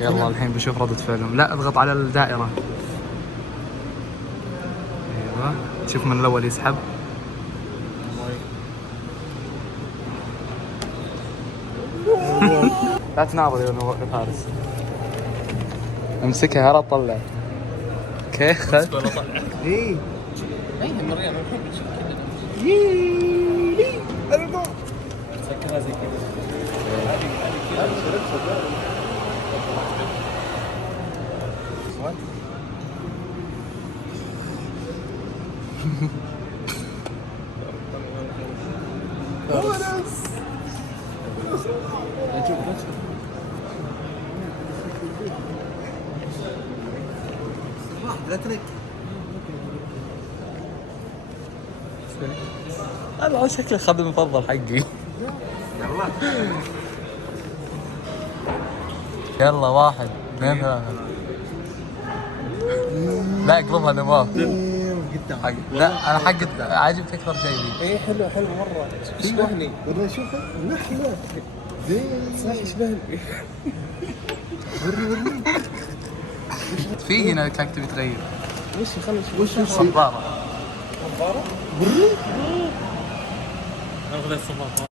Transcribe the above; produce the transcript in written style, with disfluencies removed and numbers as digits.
يلا الحين بشوف ردة فعلهم. لا اضغط على الدائرة. ايوه شوف من الاول يسحب. لا تناظر يا فارس. امسكها لا تطلع. اوكي خذ. اي المريض ما نحب نشوف كذا. سكرها زي كذا. لا ترك. هذا شكله خادم المفضل حقي. يلا 1 2 3. لا اقلبها نواف. لا انا حق عاجبك اكثر شيء ذي. ايه حلو حلو مره. يشبهني والله. شوفها نحله صح يشبهني. في هنا كانك تبي تغير. وش خلنا نشوف. وش صبارة. صبارة؟ بري؟ انا غليت صبارة.